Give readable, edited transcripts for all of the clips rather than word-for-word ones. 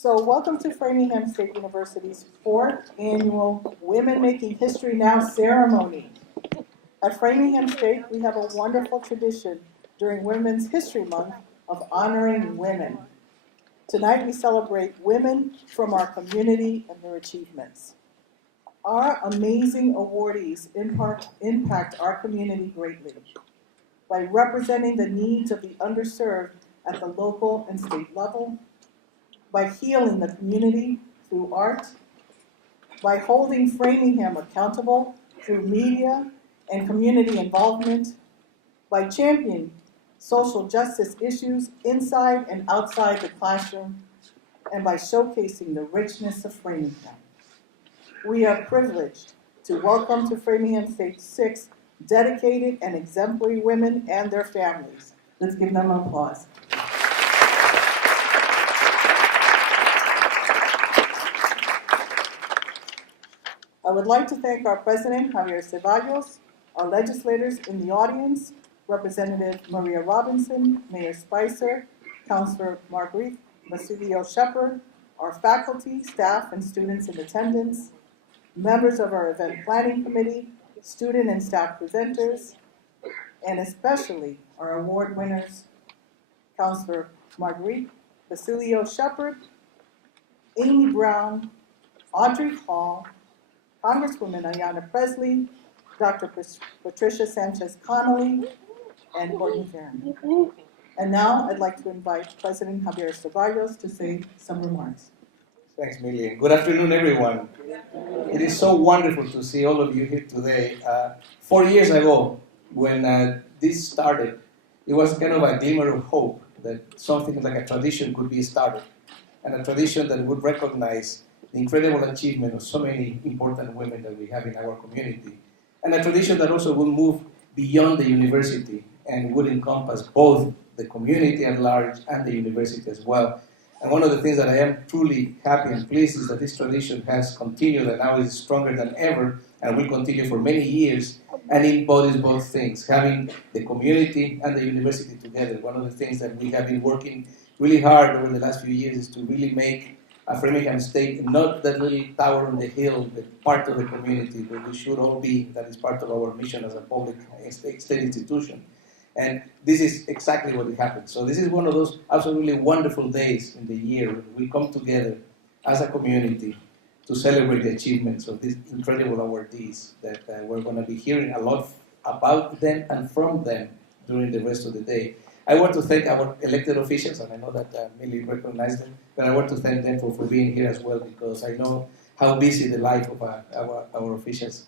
So welcome to Framingham State University's 4th annual Women Making History Now ceremony. At Framingham State, we have a wonderful tradition during Women's History Month of honoring women. Tonight we celebrate women from our community and their achievements. Our amazing awardees impact our community greatly by representing the needs of the underserved at the local and state level, by healing the community through art, by holding Framingham accountable through media and community involvement, by championing social justice issues inside and outside the classroom, and by showcasing the richness of Framingham. We are privileged to welcome to Framingham State 6 dedicated and exemplary women and their families. Let's give them an applause. I would like to thank our president, Javier Cevallos, our legislators in the audience, Representative Maria Robinson, Mayor Spicer, Councilor Margareth, Basilio, Shepard, our faculty, staff, and students in attendance, members of our event planning committee, student and staff presenters, and especially our award winners, Councilor Margareth, Basilio, Shepard, Amy Brown, Audrey Hall, Congresswoman Ayanna Presley, Dr. Patricia Sanchez-Connolly, and Courtney Thraen. And now I'd like to invite President Javier Cevallos to say some remarks. Thanks, Millie. Good afternoon, everyone. It is so wonderful to see all of you here today. 4 years ago, when this started, it was kind of a glimmer of hope that something like a tradition could be started, and a tradition that would recognize the incredible achievement of so many important women that we have in our community, and a tradition that also will move beyond the university and would encompass both the community at large and the university as well. And one of the things that I am truly happy and pleased is that this tradition has continued and now is stronger than ever and will continue for many years, and it embodies both things, having the community and the university together. One of the things that we have been working really hard over the last few years is to really make Framingham State not that little tower on the hill, but part of the community where we should all be. That is part of our mission as a public state institution. And this is exactly what happened. So this is one of those absolutely wonderful days in the year when we come together as a community to celebrate the achievements of these incredible awardees that we're going to be hearing a lot about them and from them during the rest of the day. I want to thank our elected officials, and I know that Millie recognized them, but I want to thank them for being here as well, because I know how busy the life of our officials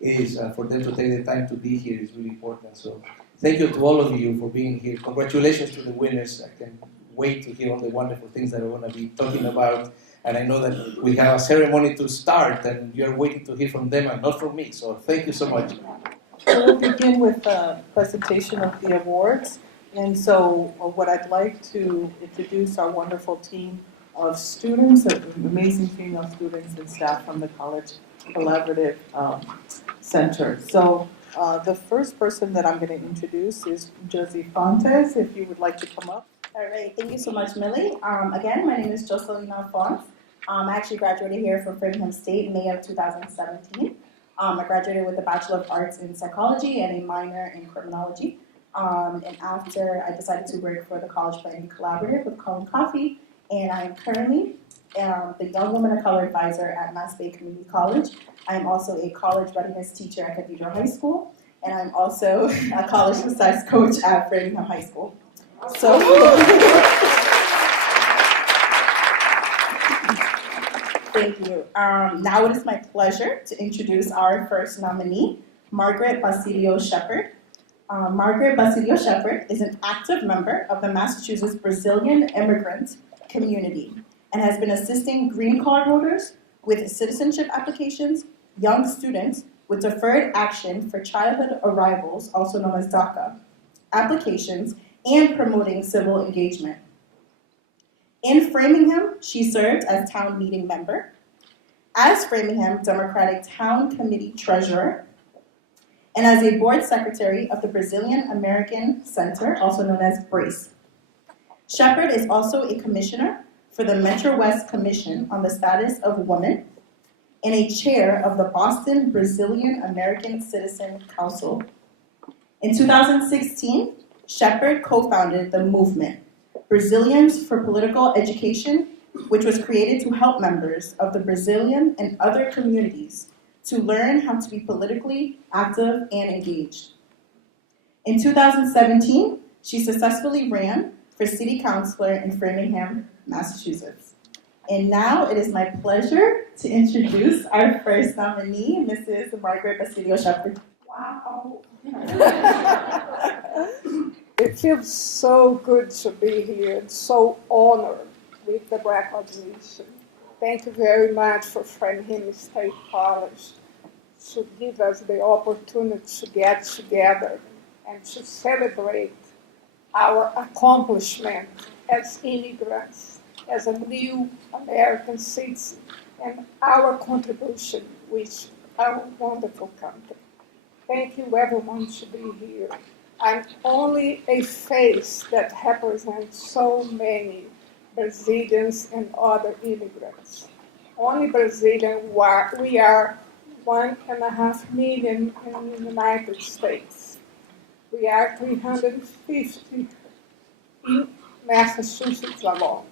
is. For them to take the time to be here is really important. So thank you to all of you for being here. Congratulations to the winners. I can wait to hear all the wonderful things that we're going to be talking about. And I know that we have a ceremony to start, and you're waiting to hear from them and not from me. So thank you so much. So we'll begin with a presentation of the awards. And so what I'd like to introduce our wonderful team of students, an amazing female students and staff from the College Collaborative Center. So the first person that I'm going to introduce is Josie Fontes, if you would like to come up. All right, thank you so much, Millie. Again, my name is Jocelina Fons. I actually graduated here from Framingham State in May of 2017. I graduated with a Bachelor of Arts in Psychology and a minor in Criminology. And after, I decided to work for the College Planning Collaborative with Colin Coffey, and I am currently the Young Woman of Color Advisor at Mass Bay Community College. I am also a college readiness teacher at Cathedral High School, and I'm also a college success coach at Framingham High School. So, thank you. Now it is my pleasure to introduce our first nominee, Margareth Basilio Shepard. Margareth Basilio Shepard is an active member of the Massachusetts Brazilian immigrant community and has been assisting green card holders with citizenship applications, young students with deferred action for childhood arrivals, also known as DACA, applications, and promoting civil engagement. In Framingham, she served as town meeting member, as Framingham Democratic Town Committee Treasurer, and as a board secretary of the Brazilian American Center, also known as BRACE. Shepard is also a commissioner for the Metro West Commission on the Status of Women and a chair of the Boston Brazilian American Citizen Council. In 2016, Shepard co-founded the movement, Brazilians for Political Education, which was created to help members of the Brazilian and other communities to learn how to be politically active and engaged. In 2017, she successfully ran for city councilor in Framingham, Massachusetts. And now it is my pleasure to introduce our first nominee, Mrs. Margareth Basilio Shepard. Wow. It feels so good to be here and so honored with the recognition. Thank you very much for Framingham State College to give us the opportunity to get together and to celebrate our accomplishment as immigrants, as a new American citizen, and our contribution with our wonderful country. Thank you everyone to be here. I'm only a face that represents so many Brazilians and other immigrants. Only Brazilian, we are 1.5 million in the United States. We are 350 in Massachusetts alone.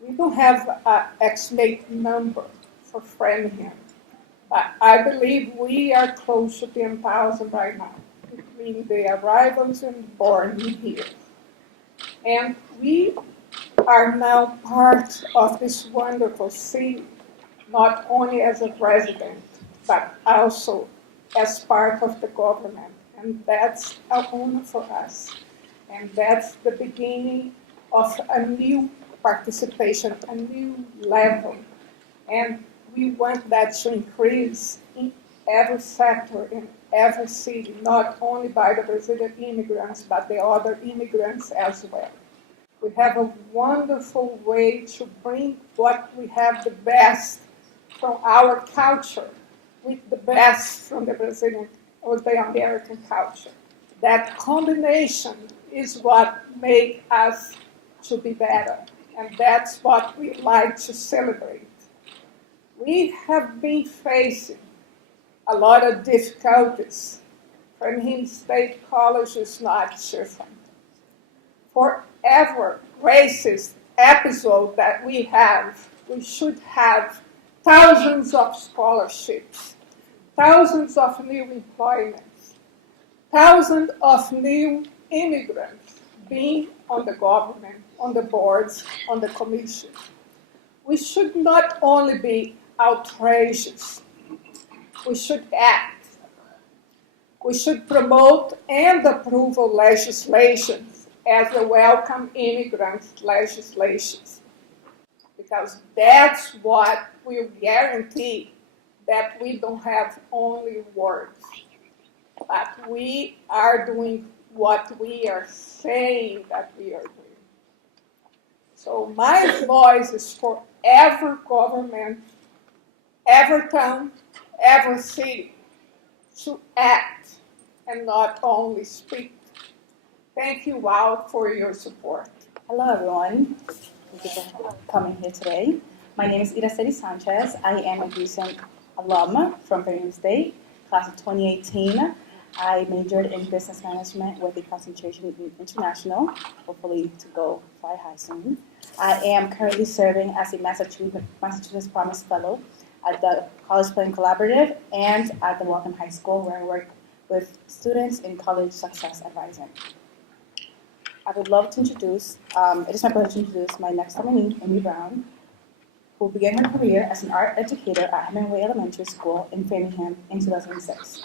We don't have an estimate number for Framingham, but I believe we are close to 10,000 right now, between the arrivals and born here. And we are now part of this wonderful city, not only as a resident, but also as part of the government. And that's an honor for us. And that's the beginning of a new participation, a new level. And we want that to increase in every sector, in every city, not only by the Brazilian immigrants, but the other immigrants as well. We have a wonderful way to bring what we have the best from our culture with the best from the Brazilian or the American culture. That combination is what makes us to be better, and that's what we like to celebrate. We have been facing a lot of difficulties. Framingham State College is not different. For every racist episode that we have, we should have thousands of scholarships, thousands of new employments, thousands of new immigrants being on the government, on the boards, on the commission. We should not only be outrageous, we should act. We should promote and approve of legislation as the welcome immigrants legislations, because that's what will guarantee that we don't have only words, but we are doing what we are saying that we are doing. So my voice is for every government, every town, every city to act and not only speak. Thank you all for your support. Hello, everyone. Thank you for coming here today. My name is Erina Sanchez. I am a recent alum from Framingham State, class of 2018. I majored in business management with a concentration in international, hopefully to go fly high soon. I am currently serving as a Massachusetts Promise Fellow at the College Planning Collaborative and at the Waltham High School, where I work with students in college success advising. I would love to introduce, it is my pleasure to introduce my next nominee, Amy Brown, who began her career as an art educator at Hemingway Elementary School in Framingham in 2006.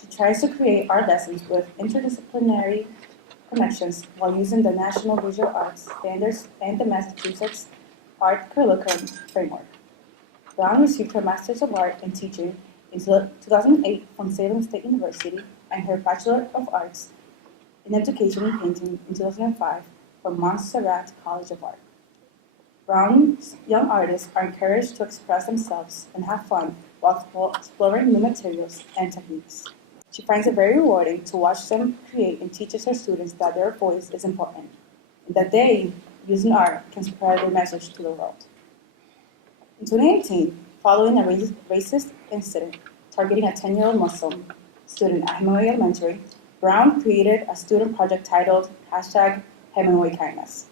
She tries to create art lessons with interdisciplinary connections while using the National Visual Arts Standards and the Massachusetts Art Curriculum Framework. Brown received her Master's of Art in Teaching in 2008 from Salem State University and her Bachelor of Arts in Education and Painting in 2005 from Montserrat College of Art. Brown's young artists are encouraged to express themselves and have fun while exploring new materials and techniques. She finds it very rewarding to watch them create and teaches her students that their voice is important and that they using art, can spread their message to the world. In 2018, following a racist incident targeting a 10-year-old Muslim student at Hemingway Elementary, Brown created a student project titled #HemingwayKindness.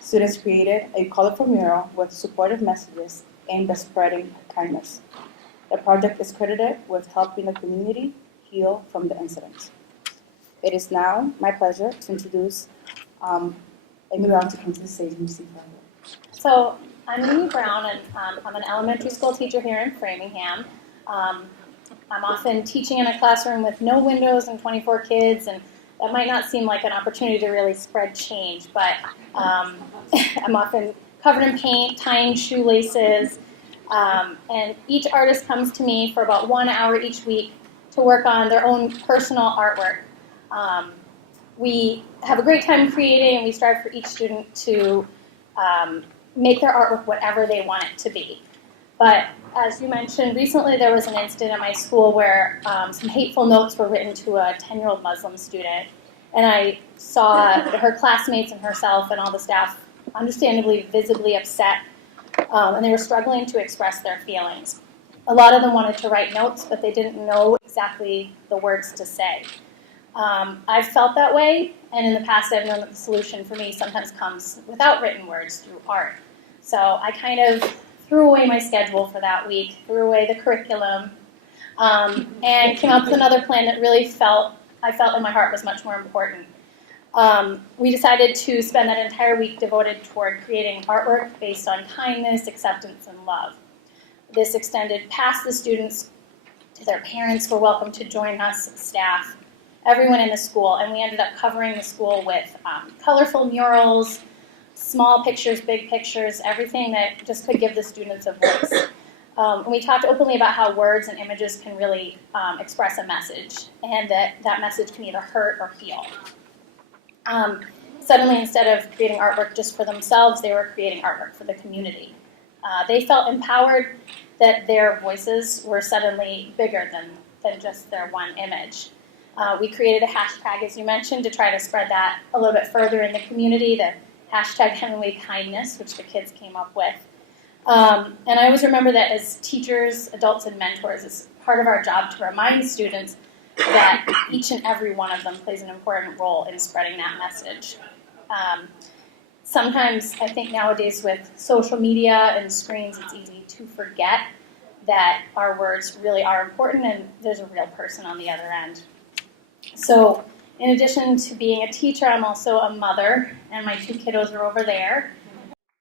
Students created a colorful mural with supportive messages aimed at spreading kindness. The project is credited with helping the community heal from the incident. It is now my pleasure to introduce Amy Brown to come to the stage and receive her award. So I'm Amy Brown, and I'm an elementary school teacher here in Framingham. I'm often teaching in a classroom with no windows and 24 kids, and that might not seem like an opportunity to really spread change, but I'm often covered in paint, tying shoelaces, and each artist comes to me for about 1 hour each week to work on their own personal artwork. We have a great time creating, and we strive for each student to make their artwork whatever they want it to be. But as you mentioned, recently there was an incident at my school where some hateful notes were written to a 10-year-old Muslim student, and I saw her classmates and herself and all the staff understandably visibly upset, and they were struggling to express their feelings. A lot of them wanted to write notes, but they didn't know exactly the words to say. I've felt that way, and in the past I've known that the solution for me sometimes comes without written words, through art. So I kind of threw away my schedule for that week, threw away the curriculum, and came up with another plan that really I felt in my heart was much more important. We decided to spend that entire week devoted toward creating artwork based on kindness, acceptance, and love. This extended past the students to their parents who were welcome to join us, staff, everyone in the school, and we ended up covering the school with colorful murals, small pictures, big pictures, everything that just could give the students a voice. We talked openly about how words and images can really express a message, and that message can either hurt or heal. Suddenly, instead of creating artwork just for themselves, they were creating artwork for the community. They felt empowered that their voices were suddenly bigger than just their one image. We created a hashtag, as you mentioned, to try to spread that a little bit further in the community, the hashtag #HemingwayKindness, which the kids came up with. And I always remember that as teachers, adults, and mentors, it's part of our job to remind students that each and every one of them plays an important role in spreading that message. Sometimes I think nowadays with social media and screens, it's easy to forget that our words really are important and there's a real person on the other end. So in addition to being a teacher, I'm also a mother, and my 2 kiddos are over there.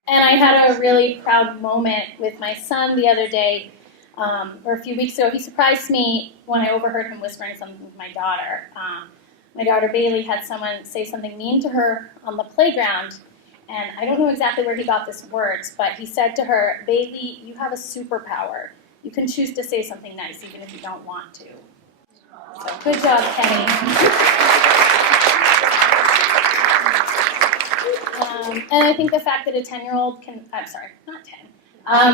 And I had a really proud moment with my son the other day, or a few weeks ago. He surprised me when I overheard him whispering something to my daughter. My daughter Bailey had someone say something mean to her on the playground, and I don't know exactly where he got these words, but he said to her, "Bailey, you have a superpower. You can choose to say something nice even if you don't want to." So good job, Kenny. And I think the fact that a 10-year-old can, I'm sorry, not 10,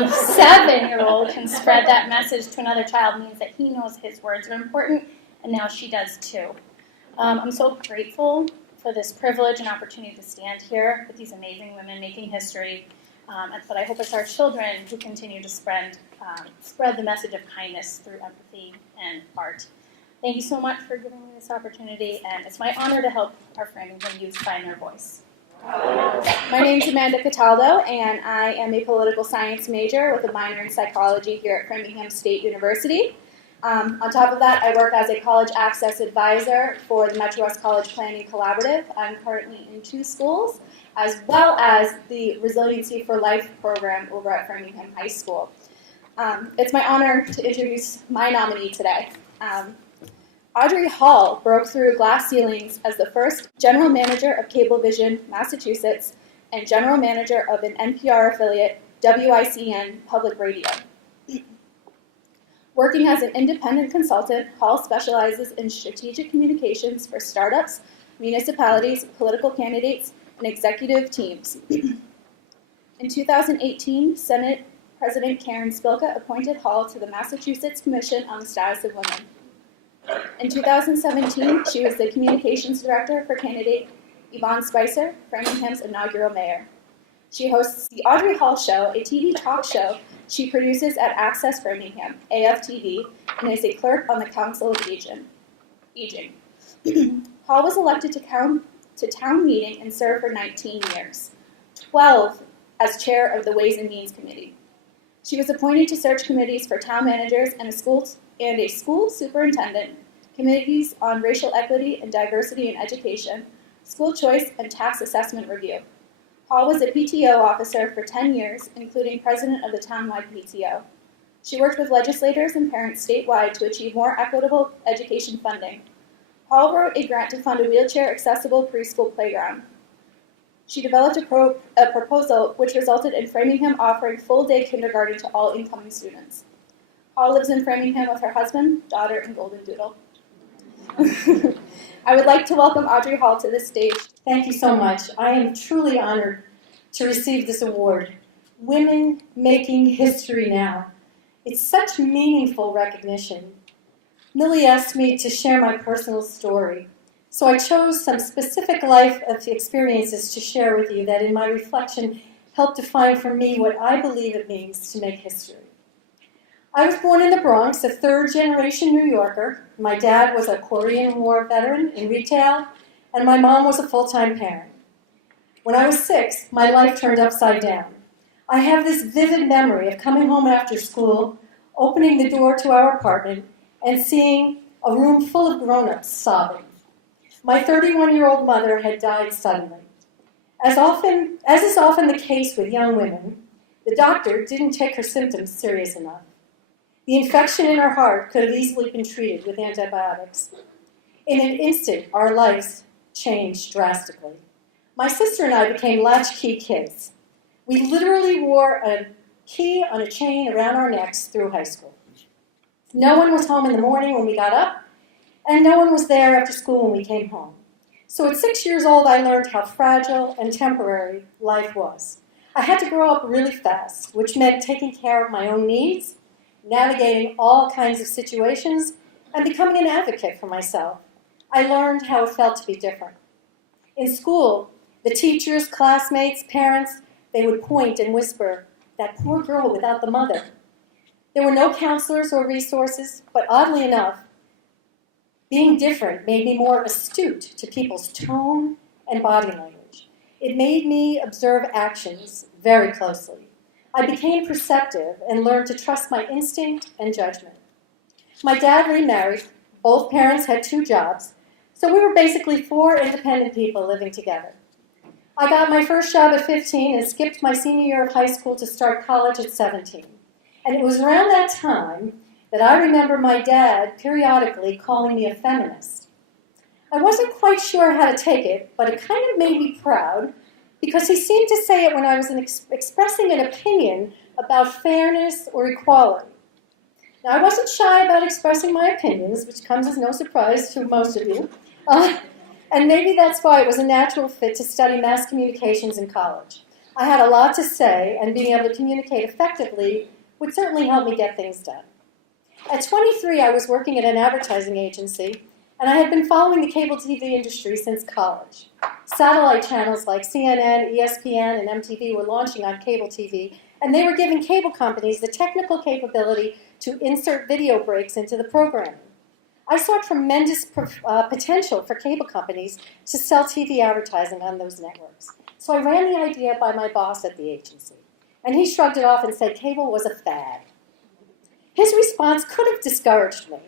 7-year-old can spread that message to another child means that he knows his words are important, and now she does too. I'm so grateful for this privilege and opportunity to stand here with these amazing women making history, but I hope it's our children who continue to spread the message of kindness through empathy and art. Thank you so much for giving me this opportunity, and it's my honor to help our Framingham youth find their voice. My name is Amanda Cataldo, and I am a political science major with a minor in psychology here at Framingham State University. On top of that, I work as a college access advisor for the Metro West College Planning Collaborative. I'm currently in 2 schools, as well as the Resiliency for Life program over at Framingham High School. It's my honor to introduce my nominee today. Audrey Hall broke through glass ceilings as the first general manager of Cablevision, Massachusetts, and general manager of an NPR affiliate, WICN Public Radio. Working as an independent consultant, Hall specializes in strategic communications for startups, municipalities, political candidates, and executive teams. In 2018, Senate President Karen Spilka appointed Hall to the Massachusetts Commission on the Status of Women. In 2017, she was the communications director for candidate Yvonne Spicer, Framingham's inaugural mayor. She hosts the Audrey Hall Show, a TV talk show she produces at Access Framingham, AFTV, and is a clerk on the Council of Aging. Hall was elected to town meeting and served for 19 years, 12 as chair of the Ways and Means Committee. She was appointed to search committees for town managers and a school superintendent, committees on racial equity and diversity in education, school choice, and tax assessment review. Hall was a PTO officer for 10 years, including president of the townwide PTO. She worked with legislators and parents statewide to achieve more equitable education funding. Hall wrote a grant to fund a wheelchair-accessible preschool playground. She developed a proposal which resulted in Framingham offering full-day kindergarten to all incoming students. Hall lives in Framingham with her husband, daughter, and golden doodle. I would like to welcome Audrey Hall to the stage. Thank you so much. I am truly honored to receive this award. Women Making History Now. It's such meaningful recognition. Lily asked me to share my personal story, so I chose some specific life experiences to share with you that in my reflection helped define for me what I believe it means to make history. I was born in the Bronx, a third-generation New Yorker. My dad was a Korean War veteran in retail, and my mom was a full-time parent. When I was 6, my life turned upside down. I have this vivid memory of coming home after school, opening the door to our apartment, and seeing a room full of grown-ups sobbing. My 31-year-old mother had died suddenly. As is often the case with young women, the doctor didn't take her symptoms serious enough. The infection in her heart could have easily been treated with antibiotics. In an instant, our lives changed drastically. My sister and I became latchkey kids. We literally wore a key on a chain around our necks through high school. No one was home in the morning when we got up, and no one was there after school when we came home. So at 6 years old, I learned how fragile and temporary life was. I had to grow up really fast, which meant taking care of my own needs, navigating all kinds of situations, and becoming an advocate for myself. I learned how it felt to be different. In school, the teachers, classmates, parents, they would point and whisper, "That poor girl without the mother." There were no counselors or resources, but oddly enough, being different made me more astute to people's tone and body language. It made me observe actions very closely. I became perceptive and learned to trust my instinct and judgment. My dad remarried. Both parents had 2 jobs, so we were basically 4 independent people living together. I got my first job at 15 and skipped my senior year of high school to start college at 17. And it was around that time that I remember my dad periodically calling me a feminist. I wasn't quite sure how to take it, but it kind of made me proud because he seemed to say it when I was expressing an opinion about fairness or equality. Now, I wasn't shy about expressing my opinions, which comes as no surprise to most of you. And maybe that's why it was a natural fit to study mass communications in college. I had a lot to say, and being able to communicate effectively would certainly help me get things done. At 23, I was working at an advertising agency, and I had been following the cable TV industry since college. Satellite channels like CNN, ESPN, and MTV were launching on cable TV, and they were giving cable companies the technical capability to insert video breaks into the programming. I saw tremendous potential for cable companies to sell TV advertising on those networks. So I ran the idea by my boss at the agency, and he shrugged it off and said cable was a fad. His response could have discouraged me,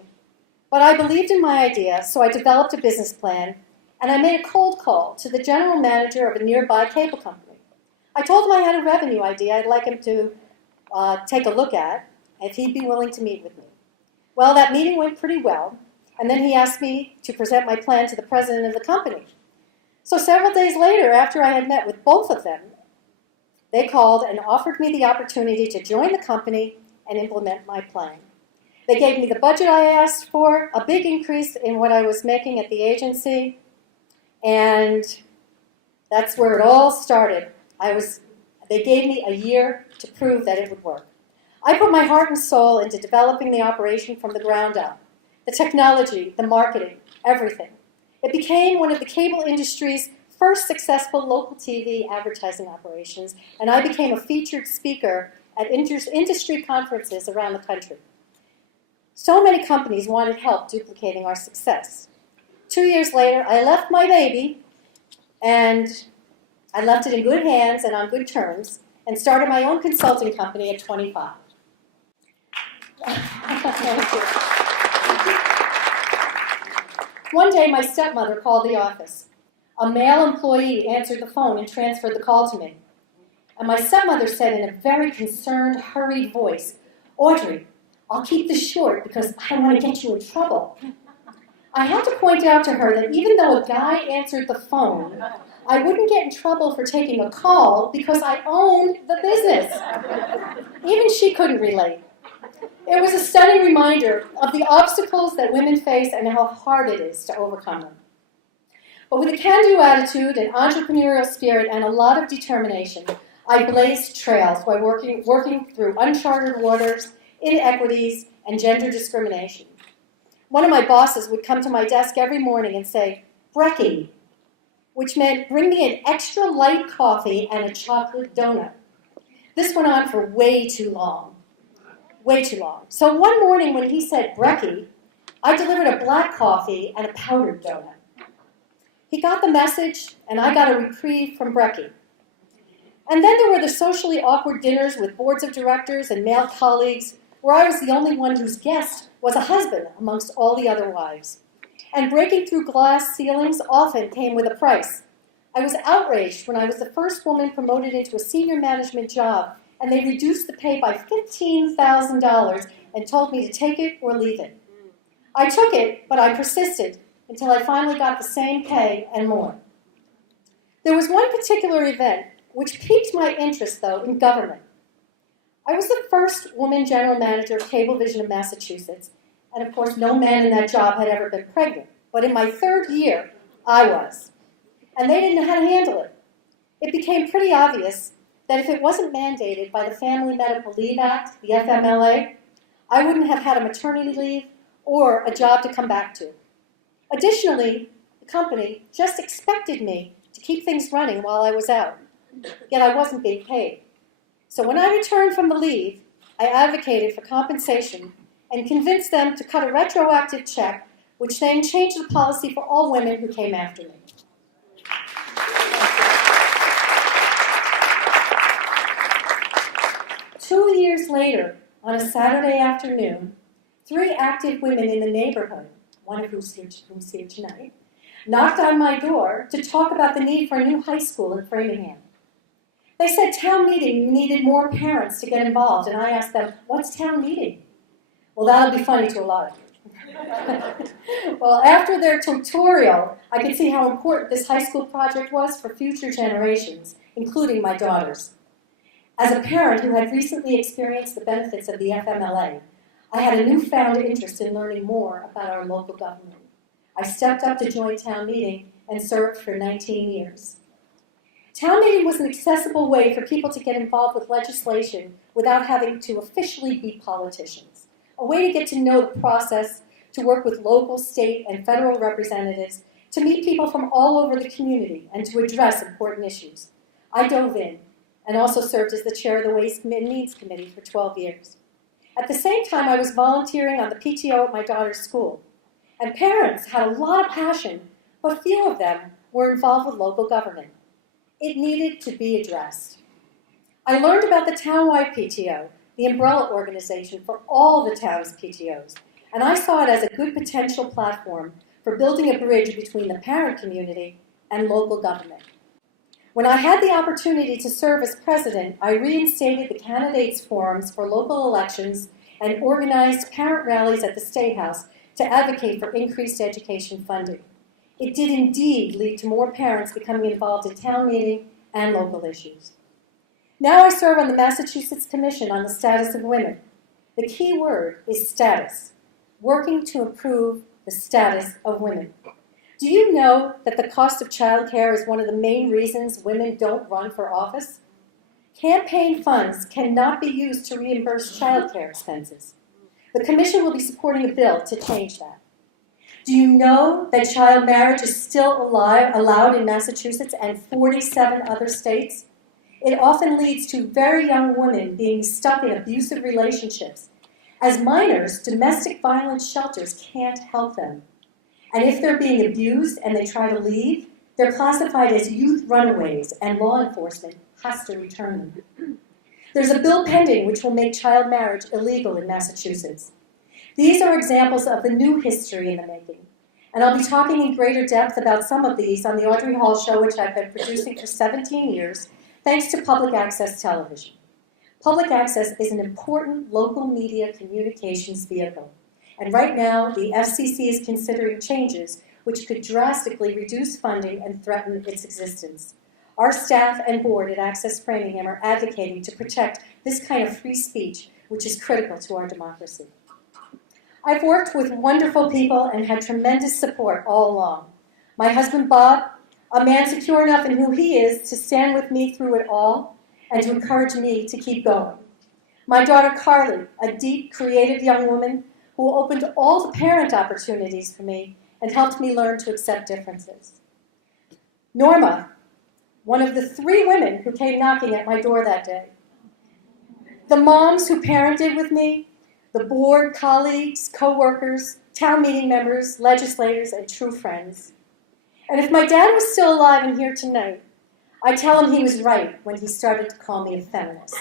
but I believed in my idea, so I developed a business plan, and I made a cold call to the general manager of a nearby cable company. I told him I had a revenue idea I'd like him to take a look at, if he'd be willing to meet with me. Well, that meeting went pretty well, and then he asked me to present my plan to the president of the company. So several days later, after I had met with both of them, they called and offered me the opportunity to join the company and implement my plan. They gave me the budget I asked for, a big increase in what I was making at the agency, and that's where it all started. They gave me a year to prove that it would work. I put my heart and soul into developing the operation from the ground up. The technology, the marketing, everything. It became one of the cable industry's first successful local TV advertising operations, and I became a featured speaker at industry conferences around the country. So many companies wanted help duplicating our success. 2 years later, I left my baby, and I left it in good hands and on good terms, and started my own consulting company at 25. One day, my stepmother called the office. A male employee answered the phone and transferred the call to me. And my stepmother said in a very concerned, hurried voice, "Audrey, I'll keep this short because I don't want to get you in trouble." I had to point out to her that even though a guy answered the phone, I wouldn't get in trouble for taking a call because I owned the business. Even she couldn't relate. It was a stunning reminder of the obstacles that women face and how hard it is to overcome them. But with a can-do attitude, an entrepreneurial spirit, and a lot of determination, I blazed trails by working through uncharted waters, inequities, and gender discrimination. One of my bosses would come to my desk every morning and say, "Brekkie," which meant bring me an extra light coffee and a chocolate donut. This went on for way too long. Way too long. So one morning when he said "Brekkie," I delivered a black coffee and a powdered donut. He got the message, and I got a reprieve from Brekkie. And then there were the socially awkward dinners with boards of directors and male colleagues, where I was the only one whose guest was a husband amongst all the other wives. And breaking through glass ceilings often came with a price. I was outraged when I was the first woman promoted into a senior management job, and they reduced the pay by $15,000 and told me to take it or leave it. I took it, but I persisted until I finally got the same pay and more. There was one particular event which piqued my interest, though, in government. I was the first woman general manager of Cablevision of Massachusetts, and of course no man in that job had ever been pregnant. But in my third year, I was. And they didn't know how to handle it. It became pretty obvious that if it wasn't mandated by the Family Medical Leave Act, the FMLA, I wouldn't have had a maternity leave or a job to come back to. Additionally, the company just expected me to keep things running while I was out, yet I wasn't being paid. So when I returned from the leave, I advocated for compensation and convinced them to cut a retroactive check, which then changed the policy for all women who came after me. Two years later, on a Saturday afternoon, 3 active women in the neighborhood, one of who's here tonight, knocked on my door to talk about the need for a new high school in Framingham. They said town meeting needed more parents to get involved, and I asked them, "What's town meeting?" Well, that'll be funny to a lot of you. Well, after their tutorial, I could see how important this high school project was for future generations, including my daughters. As a parent who had recently experienced the benefits of the FMLA, I had a newfound interest in learning more about our local government. I stepped up to join town meeting and served for 19 years. Town meeting was an accessible way for people to get involved with legislation without having to officially be politicians. A way to get to know the process, to work with local, state, and federal representatives, to meet people from all over the community, and to address important issues. I dove in and also served as the chair of the Ways and Means Committee for 12 years. At the same time, I was volunteering on the PTO at my daughter's school. And parents had a lot of passion, but few of them were involved with local government. It needed to be addressed. I learned about the townwide PTO, the umbrella organization for all the town's PTOs, and I saw it as a good potential platform for building a bridge between the parent community and local government. When I had the opportunity to serve as president, I reinstated the candidates' forums for local elections and organized parent rallies at the State House to advocate for increased education funding. It did indeed lead to more parents becoming involved in town meeting and local issues. Now I serve on the Massachusetts Commission on the Status of Women. The key word is status, working to improve the status of women. Do you know that the cost of childcare is one of the main reasons women don't run for office? Campaign funds cannot be used to reimburse childcare expenses. The Commission will be supporting a bill to change that. Do you know that child marriage is still allowed in Massachusetts and 47 other states? It often leads to very young women being stuck in abusive relationships. As minors, domestic violence shelters can't help them. And if they're being abused and they try to leave, they're classified as youth runaways, and law enforcement has to return them. There's a bill pending which will make child marriage illegal in Massachusetts. These are examples of the new history in the making. And I'll be talking in greater depth about some of these on the Audrey Hall show, which I've been producing for 17 years, thanks to public access television. Public access is an important local media communications vehicle. And right now, the FCC is considering changes which could drastically reduce funding and threaten its existence. Our staff and board at Access Framingham are advocating to protect this kind of free speech, which is critical to our democracy. I've worked with wonderful people and had tremendous support all along. My husband Bob, a man secure enough in who he is to stand with me through it all and to encourage me to keep going. My daughter Carly, a deep, creative young woman who opened all the parent opportunities for me and helped me learn to accept differences. Norma, one of the 3 women who came knocking at my door that day. The moms who parented with me, the board, colleagues, co-workers, town meeting members, legislators, and true friends. And if my dad was still alive and here tonight, I tell him he was right when he started to call me a feminist.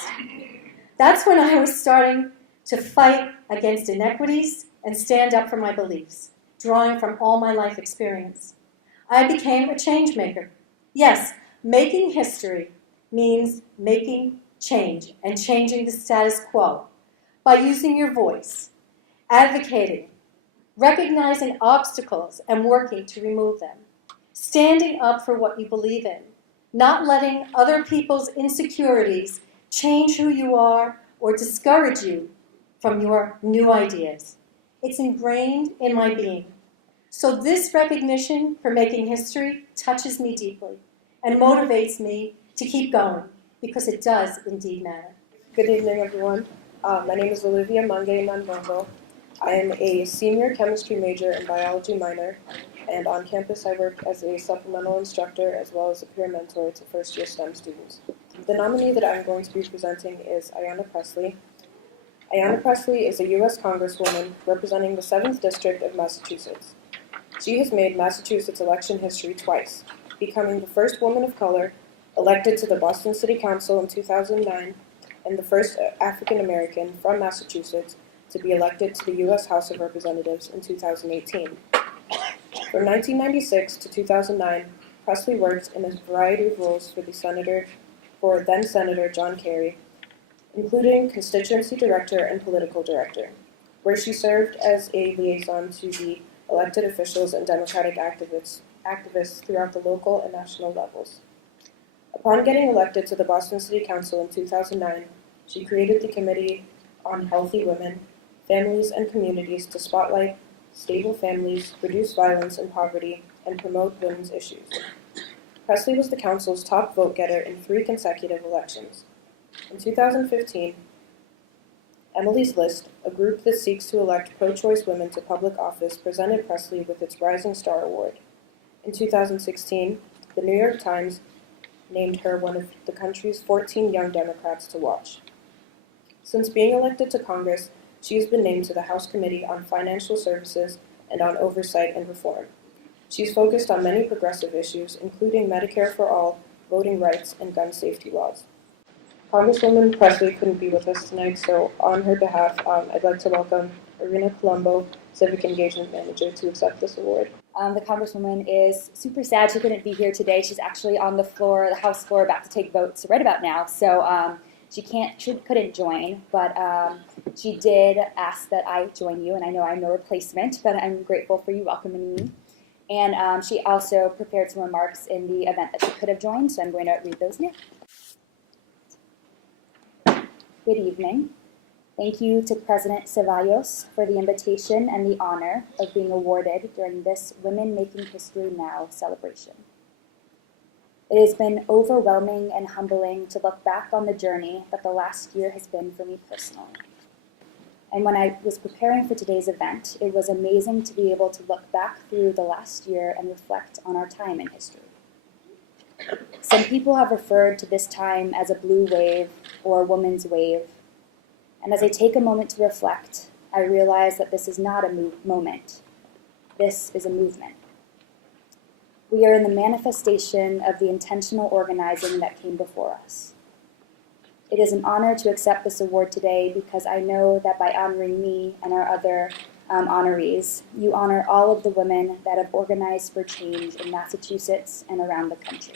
That's when I was starting to fight against inequities and stand up for my beliefs, drawing from all my life experience. I became a change maker. Yes, making history means making change and changing the status quo by using your voice, advocating, recognizing obstacles and working to remove them, standing up for what you believe in, not letting other people's insecurities change who you are or discourage you from your new ideas. It's ingrained in my being. So this recognition for making history touches me deeply and motivates me to keep going, because it does indeed matter. Good evening, everyone. My name is Olivia Mange Nangongo. I am a senior chemistry major and biology minor, and on campus I work as a supplemental instructor as well as a peer mentor to first-year STEM students. The nominee that I'm going to be presenting is Ayanna Pressley. Ayanna Pressley is a U.S. Congresswoman representing the 7th District of Massachusetts. She has made Massachusetts election history twice, becoming the first woman of color elected to the Boston City Council in 2009 and the first African American from Massachusetts to be elected to the U.S. House of Representatives in 2018. From 1996 to 2009, Pressley worked in a variety of roles for then-Senator John Kerry, including constituency director and political director, where she served as a liaison to the elected officials and Democratic activists throughout the local and national levels. Upon getting elected to the Boston City Council in 2009, she created the Committee on Healthy Women, Families, and Communities to spotlight stable families, reduce violence and poverty, and promote women's issues. Pressley was the council's top vote-getter in 3 consecutive elections. In 2015, Emily's List, a group that seeks to elect pro-choice women to public office, presented Pressley with its Rising Star Award. In 2016, the New York Times named her one of the country's 14 young Democrats to watch. Since being elected to Congress, she has been named to the House Committee on Financial Services and on Oversight and Reform. She's focused on many progressive issues, including Medicare for all, voting rights, and gun safety laws. Congresswoman Pressley couldn't be with us tonight, so on her behalf, I'd like to welcome Erina Colombo, Civic Engagement Manager, to accept this award. The Congresswoman is super sad she couldn't be here today. She's actually on the floor, the House floor, about to take votes right about now. So she couldn't join, but she did ask that I join you, and I know I'm no replacement, but I'm grateful for you welcoming me. And she also prepared some remarks in the event that she could have joined, so I'm going to read those now. Good evening. Thank you to President Cevallos for the invitation and the honor of being awarded during this Women Making History Now celebration. It has been overwhelming and humbling to look back on the journey that the last year has been for me personally. And when I was preparing for today's event, it was amazing to be able to look back through the last year and reflect on our time in history. Some people have referred to this time as a blue wave or a woman's wave. And as I take a moment to reflect, I realize that this is not a moment. This is a movement. We are in the manifestation of the intentional organizing that came before us. It is an honor to accept this award today because I know that by honoring me and our other honorees, you honor all of the women that have organized for change in Massachusetts and around the country.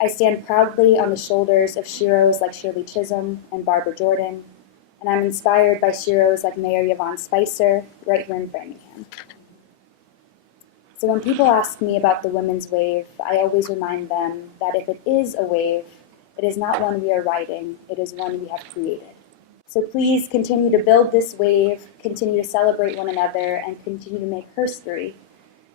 I stand proudly on the shoulders of sheroes like Shirley Chisholm and Barbara Jordan, and I'm inspired by sheroes like Mayor Yvonne Spicer right here in Framingham. So when people ask me about the women's wave, I always remind them that if it is a wave, it is not one we are riding, it is one we have created. So please continue to build this wave, continue to celebrate one another, and continue to make history.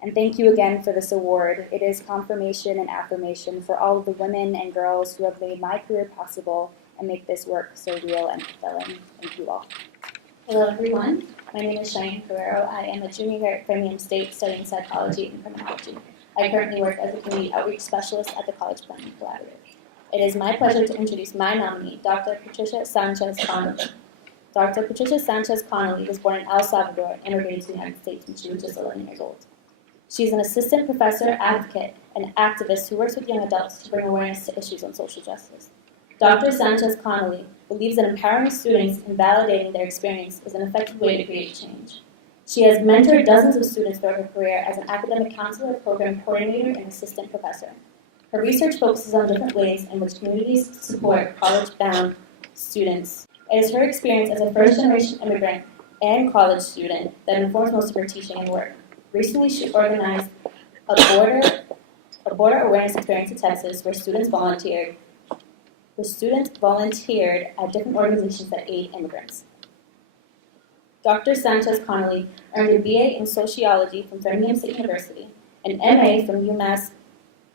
And thank you again for this award. It is confirmation and affirmation for all of the women and girls who have made my career possible and make this work so real and fulfilling. Thank you all. Hello, everyone. My name is Cheyenne Carrero. I am a junior here at Framingham State studying psychology and criminology. I currently work as a community outreach specialist at the College Planning Collaborative. It is my pleasure to introduce my nominee, Dr. Patricia Sanchez Connolly. Dr. Patricia Sanchez Connolly was born in El Salvador and immigrated to the United States when she was just 11 years old. She is an assistant professor, advocate, and activist who works with young adults to bring awareness to issues on social justice. Dr. Sanchez Connolly believes that empowering students and validating their experience is an effective way to create change. She has mentored dozens of students throughout her career as an academic counselor, program coordinator, and assistant professor. Her research focuses on different ways in which communities support college-bound students. It is her experience as a first-generation immigrant and college student that informs most of her teaching and work. Recently, she organized a border awareness experience in Texas where students volunteered at different organizations that aid immigrants. Dr. Sanchez Connolly earned a BA in sociology from Framingham State University, an MA from UMass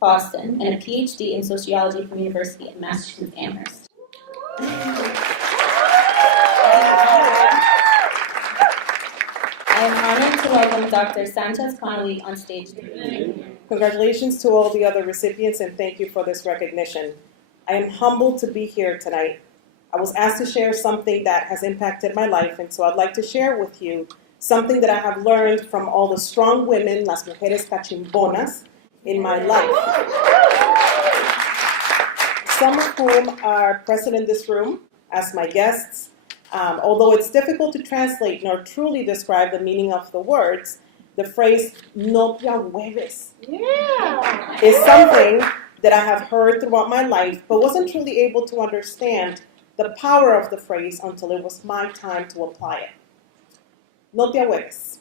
Boston, and a PhD in sociology from University of Massachusetts Amherst. I am honored to welcome Dr. Sanchez Connolly on stage today. Congratulations to all the other recipients and thank you for this recognition. I am humbled to be here tonight. I was asked to share something that has impacted my life, and so I'd like to share with you something that I have learned from all the strong women, las mujeres cachimbonas, in my life. Some of whom are present in this room as my guests. Although it's difficult to translate nor truly describe the meaning of the words, the phrase no te ahueves is something that I have heard throughout my life, but wasn't truly able to understand the power of the phrase until it was my time to apply it. No te ahueves.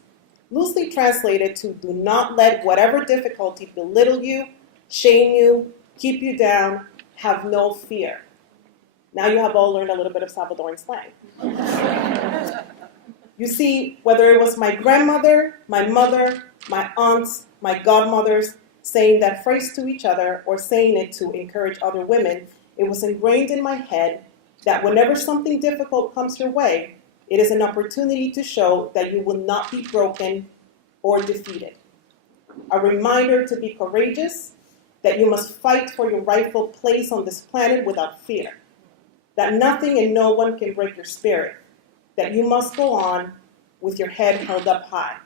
Loosely translated to do not let whatever difficulty belittle you, shame you, keep you down, have no fear. Now you have all learned a little bit of Salvadoran slang. You see, whether it was my grandmother, my mother, my aunts, my godmothers saying that phrase to each other or saying it to encourage other women, it was ingrained in my head that whenever something difficult comes your way, it is an opportunity to show that you will not be broken or defeated. A reminder to be courageous, that you must fight for your rightful place on this planet without fear, that nothing and no one can break your spirit, that you must go on with your head held up high.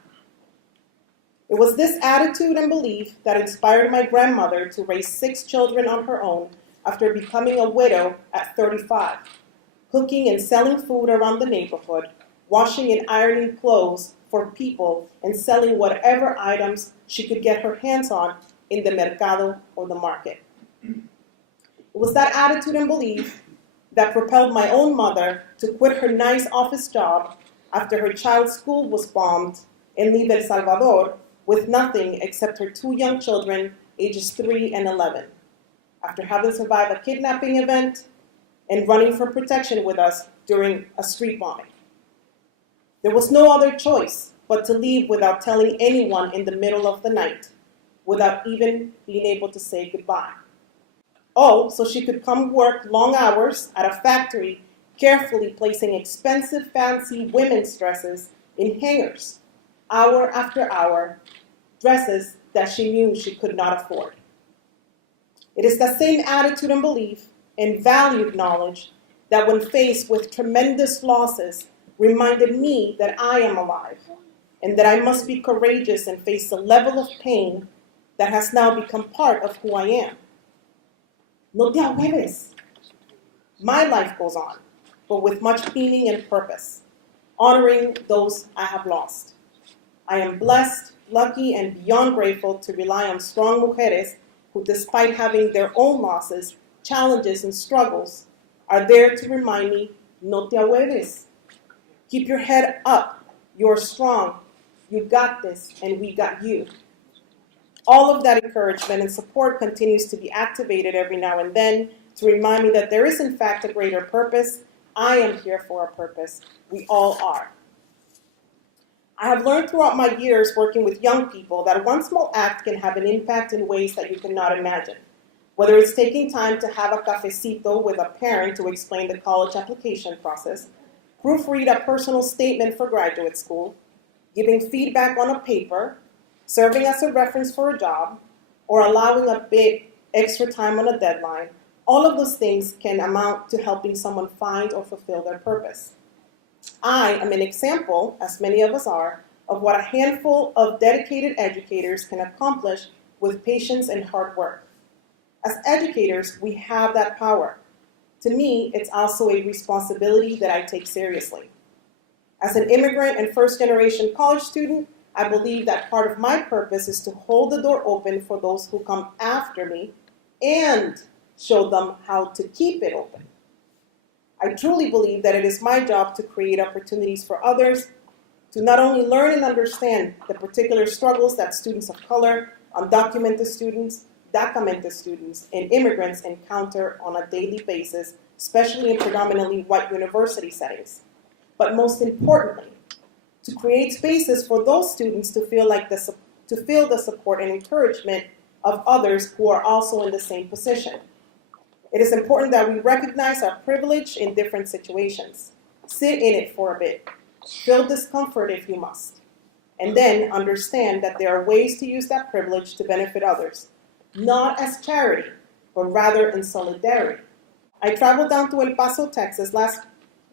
It was this attitude and belief that inspired my grandmother to raise 6 children on her own after becoming a widow at 35, cooking and selling food around the neighborhood, washing and ironing clothes for people, and selling whatever items she could get her hands on in the mercado or the market. It was that attitude and belief that propelled my own mother to quit her nice office job after her child's school was bombed and leave El Salvador with nothing except her 2 young children, ages 3 and 11, after having survived a kidnapping event and running for protection with us during a street bombing. There was no other choice but to leave without telling anyone in the middle of the night, without even being able to say goodbye. Oh, so she could come work long hours at a factory carefully placing expensive, fancy women's dresses in hangers, hour after hour, dresses that she knew she could not afford. It is the same attitude and belief and valued knowledge that when faced with tremendous losses reminded me that I am alive and that I must be courageous and face the level of pain that has now become part of who I am. No te ahueves. My life goes on, but with much meaning and purpose, honoring those I have lost. I am blessed, lucky, and beyond grateful to rely on strong mujeres who, despite having their own losses, challenges, and struggles, are there to remind me, no te ahueves. Keep your head up. You're strong. You got this, and we got you. All of that encouragement and support continues to be activated every now and then to remind me that there is, in fact, a greater purpose. I am here for a purpose. We all are. I have learned throughout my years working with young people that one small act can have an impact in ways that you cannot imagine. Whether it's taking time to have a cafecito with a parent to explain the college application process, proofread a personal statement for graduate school, giving feedback on a paper, serving as a reference for a job, or allowing a bit extra time on a deadline, all of those things can amount to helping someone find or fulfill their purpose. I am an example, as many of us are, of what a handful of dedicated educators can accomplish with patience and hard work. As educators, we have that power. To me, it's also a responsibility that I take seriously. As an immigrant and first-generation college student, I believe that part of my purpose is to hold the door open for those who come after me and show them how to keep it open. I truly believe that it is my job to create opportunities for others to not only learn and understand the particular struggles that students of color, undocumented students, documented students, and immigrants encounter on a daily basis, especially in predominantly white university settings. But most importantly, to create spaces for those students to feel the support and encouragement of others who are also in the same position. It is important that we recognize our privilege in different situations. Sit in it for a bit. Feel discomfort if you must. And then understand that there are ways to use that privilege to benefit others, not as charity, but rather in solidarity. I traveled down to El Paso, Texas last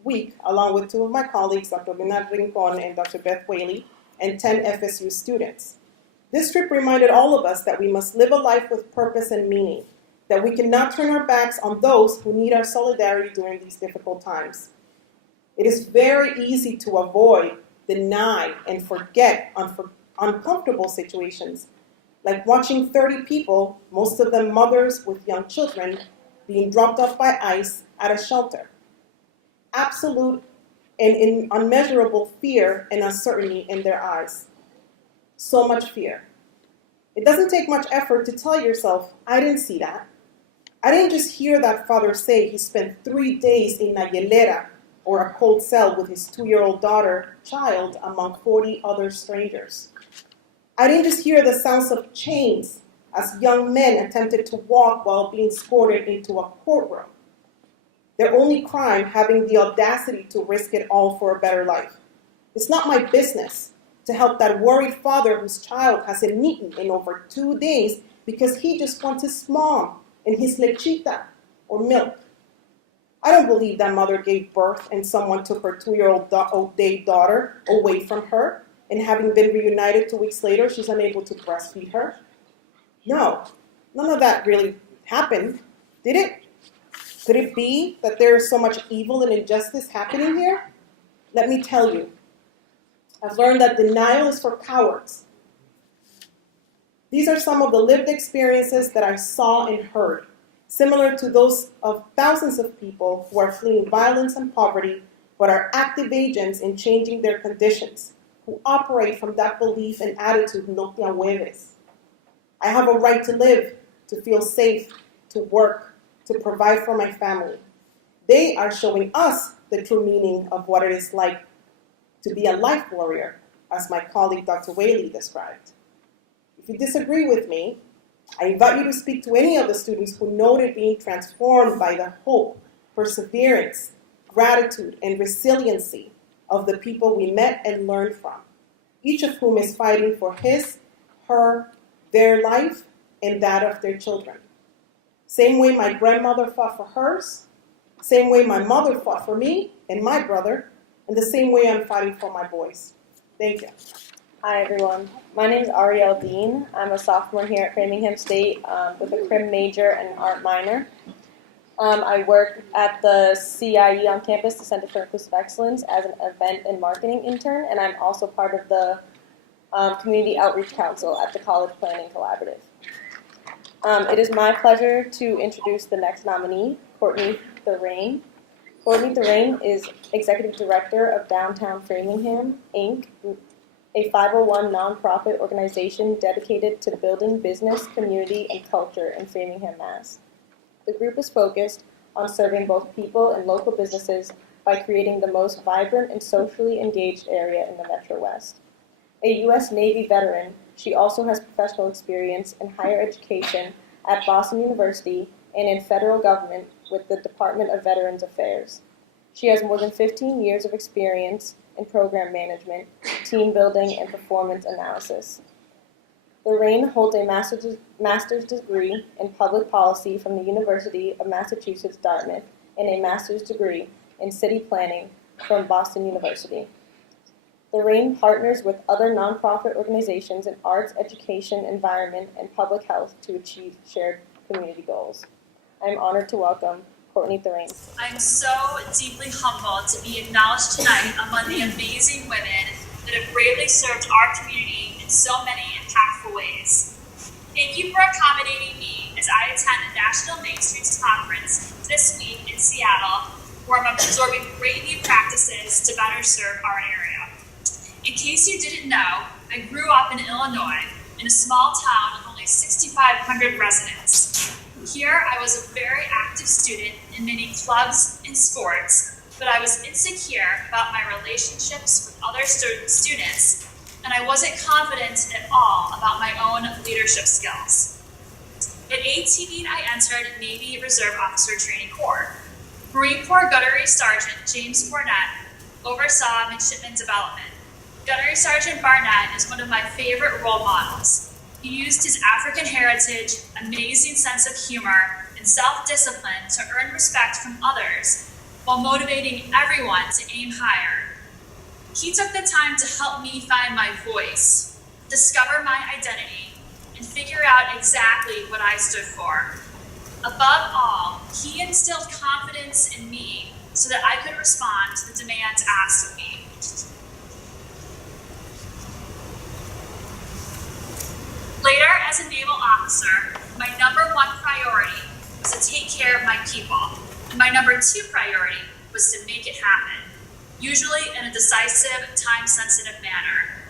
week, along with two of my colleagues, Dr. Erina Rincon and Dr. Beth Whaley, and 10 FSU students. This trip reminded all of us that we must live a life with purpose and meaning, that we cannot turn our backs on those who need our solidarity during these difficult times. It is very easy to avoid, deny, and forget uncomfortable situations, like watching 30 people, most of them mothers with young children, being dropped off by ICE at a shelter. Absolute and unmeasurable fear and uncertainty in their eyes. So much fear. It doesn't take much effort to tell yourself, I didn't see that. I didn't just hear that father say he spent 3 days in a hielera, or a cold cell with his 2-year-old child, among 40 other strangers. I didn't just hear the sounds of chains as young men attempted to walk while being escorted into a courtroom. Their only crime having the audacity to risk it all for a better life. It's not my business to help that worried father whose child hasn't eaten in over 2 days because he just wants his mom and his lechita, or milk. I don't believe that mother gave birth and someone took her 2-year-old daughter away from her, and having been reunited 2 weeks later, she's unable to breastfeed her. No, none of that really happened, did it? Could it be that there is so much evil and injustice happening here? Let me tell you. I've learned that denial is for cowards. These are some of the lived experiences that I saw and heard, similar to those of thousands of people who are fleeing violence and poverty, but are active agents in changing their conditions, who operate from that belief and attitude, no te ahueves. I have a right to live, to feel safe, to work, to provide for my family. They are showing us the true meaning of what it is like to be a life warrior, as my colleague Dr. Whaley described. If you disagree with me, I invite you to speak to any of the students who noted being transformed by the hope, perseverance, gratitude, and resiliency of the people we met and learned from, each of whom is fighting for his, her, their life, and that of their children. Same way my grandmother fought for hers, same way my mother fought for me and my brother, and the same way I'm fighting for my boys. Thank you. Hi everyone, my name is Ariel Dean. I'm a sophomore here at Framingham State with a crim major and an art minor. I work at the CIE on campus, the Center for Inclusive Excellence, as an event and marketing intern, and I'm also part of the Community Outreach Council at the College Planning Collaborative. It is my pleasure to introduce the next nominee, Courtney Thraen. Courtney Thraen is Executive Director of Downtown Framingham, Inc., a 501 nonprofit organization dedicated to building business, community, and culture in Framingham, Mass. The group is focused on serving both people and local businesses by creating the most vibrant and socially engaged area in the Metro West. A U.S. Navy veteran, she also has professional experience in higher education at Boston University and in federal government with the Department of Veterans Affairs. She has more than 15 years of experience in program management, team building, and performance analysis. Thraen holds a master's degree in public policy from the University of Massachusetts Dartmouth and a master's degree in city planning from Boston University. Thraen partners with other nonprofit organizations in arts, education, environment, and public health to achieve shared community goals. I am honored to welcome Courtney Thraen. I'm so deeply humbled to be acknowledged tonight among the amazing women that have bravely served our community in so many impactful ways. Thank you for accommodating me as I attend the National Main Streets Conference this week in Seattle, where I'm absorbing great new practices to better serve our area. In case you didn't know, I grew up in Illinois in a small town of only 6,500 residents. Here, I was a very active student in many clubs and sports, but I was insecure about my relationships with other students, and I wasn't confident at all about my own leadership skills. At 18, I entered Navy Reserve Officer Training Corps. Marine Corps Gunnery Sergeant James Barnett oversaw midshipman development. Gunnery Sergeant Barnett is one of my favorite role models. He used his African heritage, amazing sense of humor, and self-discipline to earn respect from others while motivating everyone to aim higher. He took the time to help me find my voice, discover my identity, and figure out exactly what I stood for. Above all, he instilled confidence in me so that I could respond to the demands asked of me. Later, as a naval officer, my number one priority was to take care of my people, and my number two priority was to make it happen, usually in a decisive, time-sensitive manner.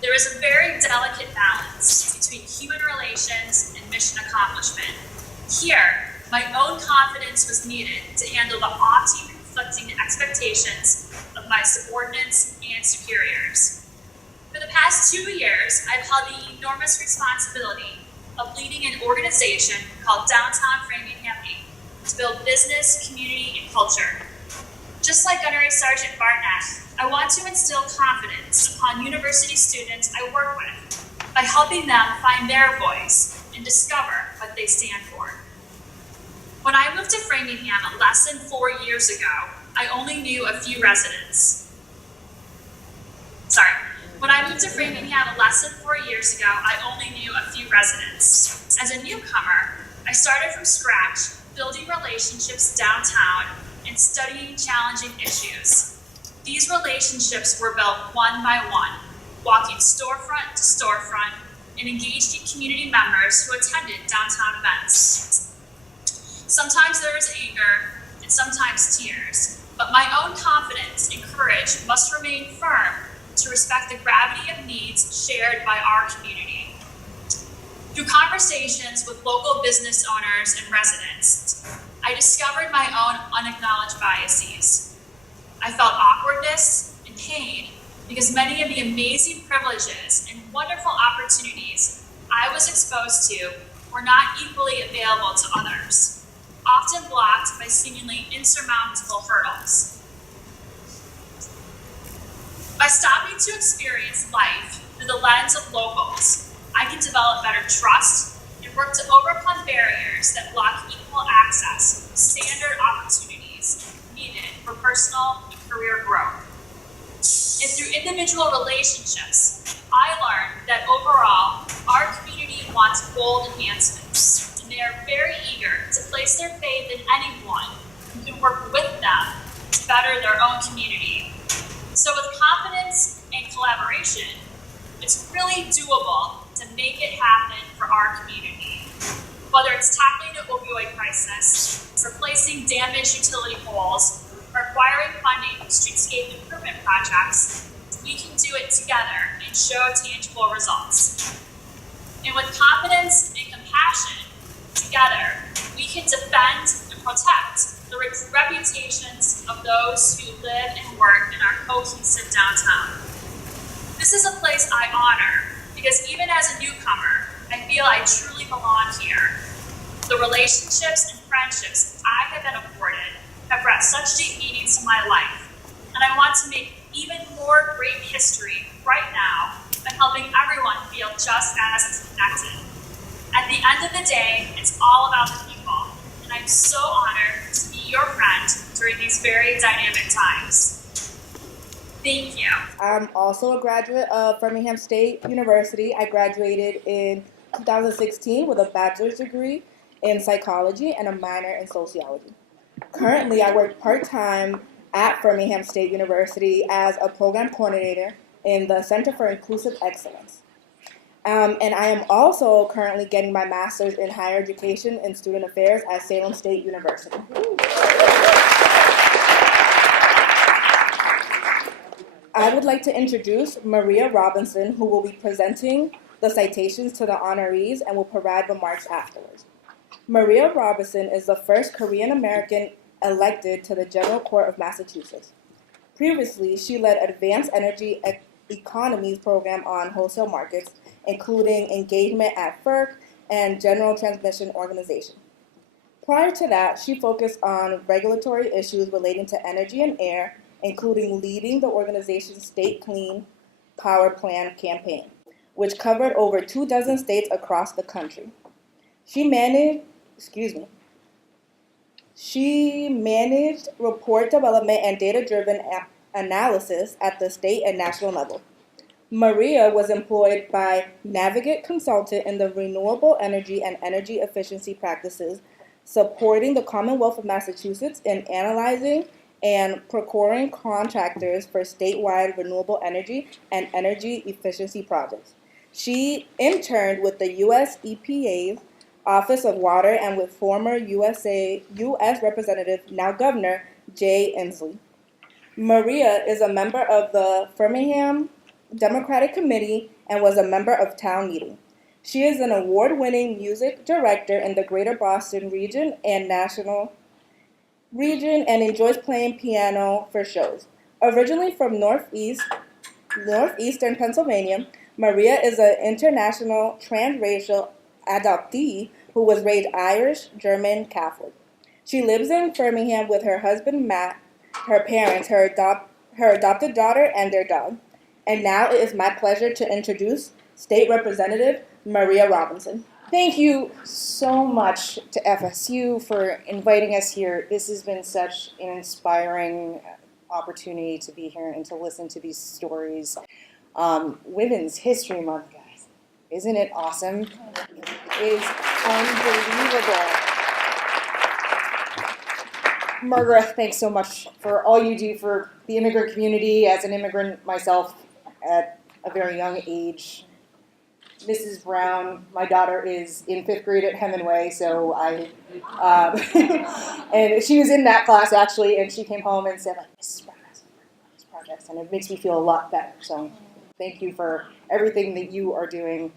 There is a very delicate balance between human relations and mission accomplishment. Here, my own confidence was needed to handle the often conflicting expectations of my subordinates and superiors. For the past 2 years, I've held the enormous responsibility of leading an organization called Downtown Framingham, Inc. to build business, community, and culture. Just like Gunnery Sergeant Barnett, I want to instill confidence upon university students I work with by helping them find their voice and discover what they stand for. When I moved to Framingham less than 4 years ago, I only knew a few residents. When I moved to Framingham less than 4 years ago, I only knew a few residents. As a newcomer, I started from scratch, building relationships downtown and studying challenging issues. These relationships were built one by one, walking storefront to storefront and engaging community members who attended downtown events. Sometimes there was anger and sometimes tears, but my own confidence and courage must remain firm to respect the gravity of needs shared by our community. Through conversations with local business owners and residents, I discovered my own unacknowledged biases. I felt awkwardness and pain because many of the amazing privileges and wonderful opportunities I was exposed to were not equally available to others. often blocked by seemingly insurmountable hurdles. By stopping to experience life through the lens of locals, I can develop better trust and work to overcome barriers that block equal access to standard opportunities needed for personal and career growth. And through individual relationships, I learned that overall, our community wants bold enhancements, and they are very eager to place their faith in anyone who can work with them to better their own community. So with confidence and collaboration, it's really doable to make it happen for our community. Whether it's tackling the opioid crisis, replacing damaged utility poles, or acquiring funding for streetscape improvement projects, we can do it together and show tangible results. And with confidence and compassion, together, we can defend and protect the reputations of those who live and work in our cohesive downtown. This is a place I honor because even as a newcomer, I feel I truly belong here. The relationships and friendships I have been afforded have brought such deep meaning to my life, and I want to make even more great history right now by helping everyone feel just as connected. At the end of the day, it's all about the people, and I'm so honored to be your friend during these very dynamic times. Thank you. I'm also a graduate of Framingham State University. I graduated in 2016 with a bachelor's degree in psychology and a minor in sociology. Currently, I work part-time at Framingham State University as a program coordinator in the Center for Inclusive Excellence. And I am also currently getting my master's in higher education and student affairs at Salem State University. I would like to introduce Maria Robinson, who will be presenting the citations to the honorees and will provide remarks afterwards. Maria Robinson is the first Korean American elected to the General Court of Massachusetts. Previously, she led Advanced Energy Economies program on wholesale markets, including engagement at FERC and General Transmission Organization. Prior to that, she focused on regulatory issues relating to energy and air, including leading the organization's State Clean Power Plan campaign, which covered over 24 states across the country. She managed report development and data-driven analysis at the state and national level. Maria was employed by Navigate Consultant in the renewable energy and energy efficiency practices, supporting the Commonwealth of Massachusetts in analyzing and procuring contractors for statewide renewable energy and energy efficiency projects. She interned with the U.S. EPA's Office of Water and with former U.S. Representative, now Governor, Jay Inslee. Maria is a member of the Framingham Democratic Committee and was a member of town meeting. She is an award-winning music director in the Greater Boston region and national region and enjoys playing piano for shows. Originally from northeastern Pennsylvania, Maria is an international transracial adoptee who was raised Irish, German, Catholic. She lives in Framingham with her husband Matt, her parents, her adopted daughter, and their dog. And now it is my pleasure to introduce State Representative Maria Robinson. Thank you so much to FSU for inviting us here. This has been such an inspiring opportunity to be here and to listen to these stories. Women's History Month, guys. Isn't it awesome? It is unbelievable. Margareth, thanks so much for all you do for the immigrant community. As an immigrant myself at a very young age, Mrs. Brown, my daughter is in 5th grade at Hemingway, so and she was in that class actually, and she came home and said, like, Mrs. Brown has these projects, and it makes me feel a lot better. So thank you for everything that you are doing.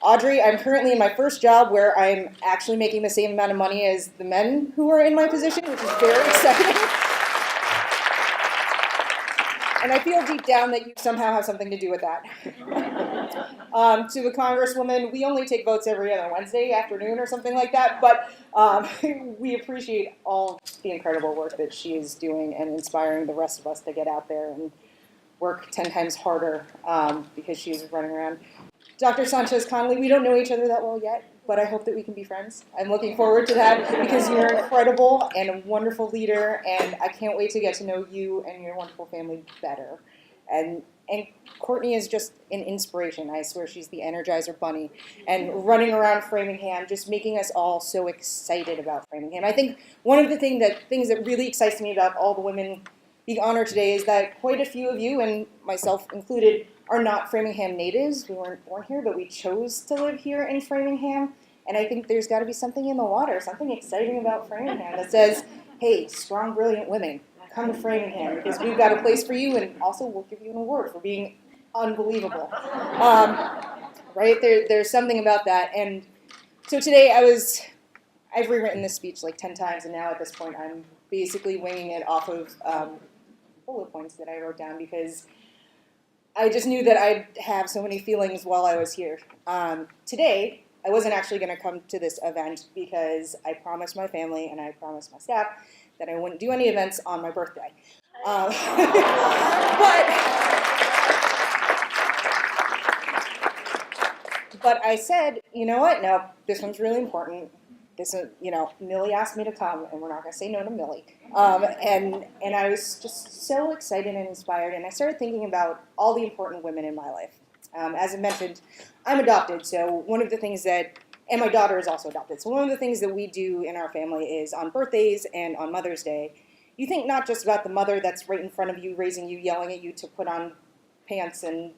Audrey, I'm currently in my first job where I'm actually making the same amount of money as the men who are in my position, which is very exciting. And I feel deep down that you somehow have something to do with that. To the Congresswoman, we only take votes every other Wednesday afternoon or something like that, but we appreciate all the incredible work that she is doing and inspiring the rest of us to get out there and work 10 times harder because she's running around. Dr. Sanchez-Conley, we don't know each other that well yet, but I hope that we can be friends. I'm looking forward to that because you're incredible and a wonderful leader, and I can't wait to get to know you and your wonderful family better. And Courtney is just an inspiration. I swear she's the Energizer Bunny. And running around Framingham, just making us all so excited about Framingham. I think one of the things that really excites me about all the women being honored today is that quite a few of you, and myself included, are not Framingham natives. We weren't born here, but we chose to live here in Framingham. And I think there's got to be something in the water, something exciting about Framingham that says, hey, strong, brilliant women, come to Framingham because we've got a place for you, and also we'll give you an award for being unbelievable. Right? There's something about that. And so today I've rewritten this speech like 10 times, and now at this point I'm basically winging it off of bullet points that I wrote down because I just knew that I'd have so many feelings while I was here. Today, I wasn't actually going to come to this event because I promised my family and I promised my staff that I wouldn't do any events on my birthday. But I said, you know what? No, this one's really important. This is, Millie asked me to come, and we're not going to say no to Millie. And I was just so excited and inspired, and I started thinking about all the important women in my life. As I mentioned, I'm adopted, so one of the things and my daughter is also adopted, so one of the things that we do in our family is on birthdays and on Mother's Day, you think not just about the mother that's right in front of you, raising you, yelling at you to put on pants, and